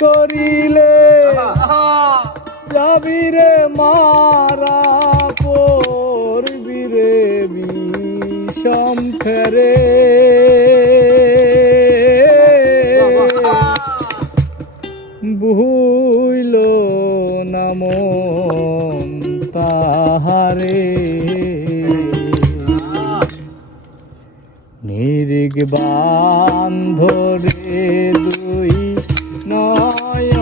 করিলে যাবি রে মারা পড়বি রে বিষম ফেরে। ভুইল নাম তাহারে। নিরিগ বান্ধরে দুই নয়নের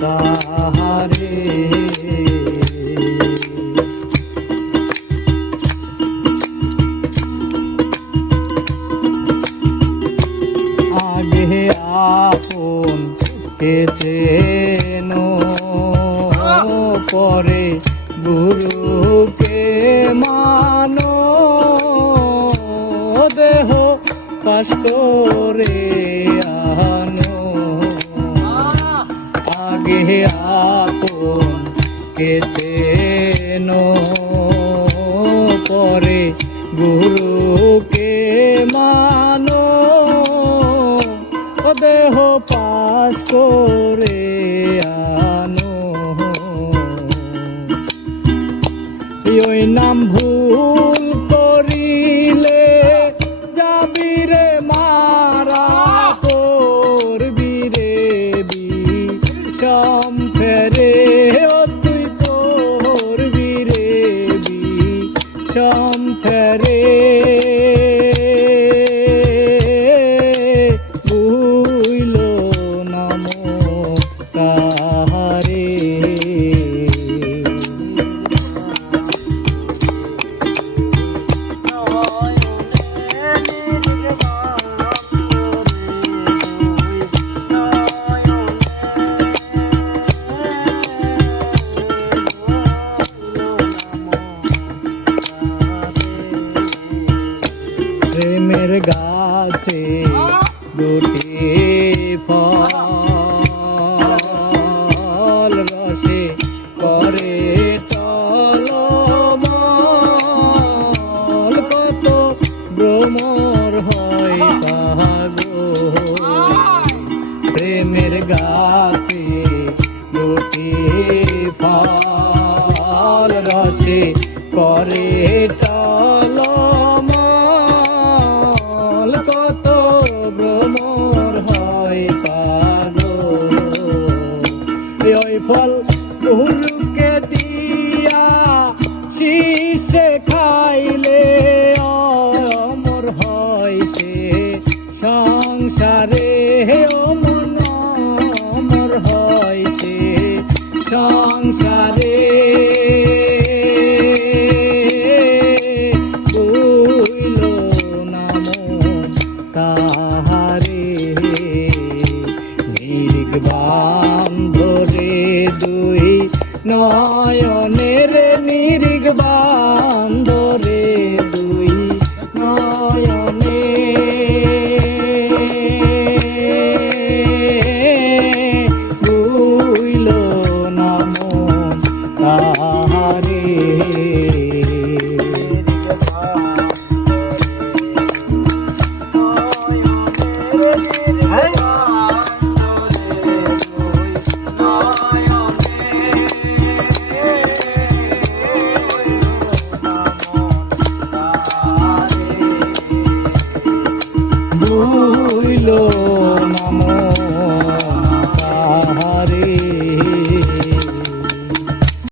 তাহারে। আগে আপন কেছেন পরে গুরুকে মানো। দেহ কষ্ট রে কেছেন পরে গুরুকে মানো। দেহ পাশ করে প্রেমের গাছে দুটি ফল রসে করে টলমল কত ভ্রমর হয় তাহাগো প্রেমের গাছে দুটি ফল রসে করে ফল গুরুকে দিয়া শিষে খাইলে অমর হয় সে সংসারে। অমন অমর হয় সে সংসারে। তাহারে। তুই নয়নের নিরিগবা ভুলো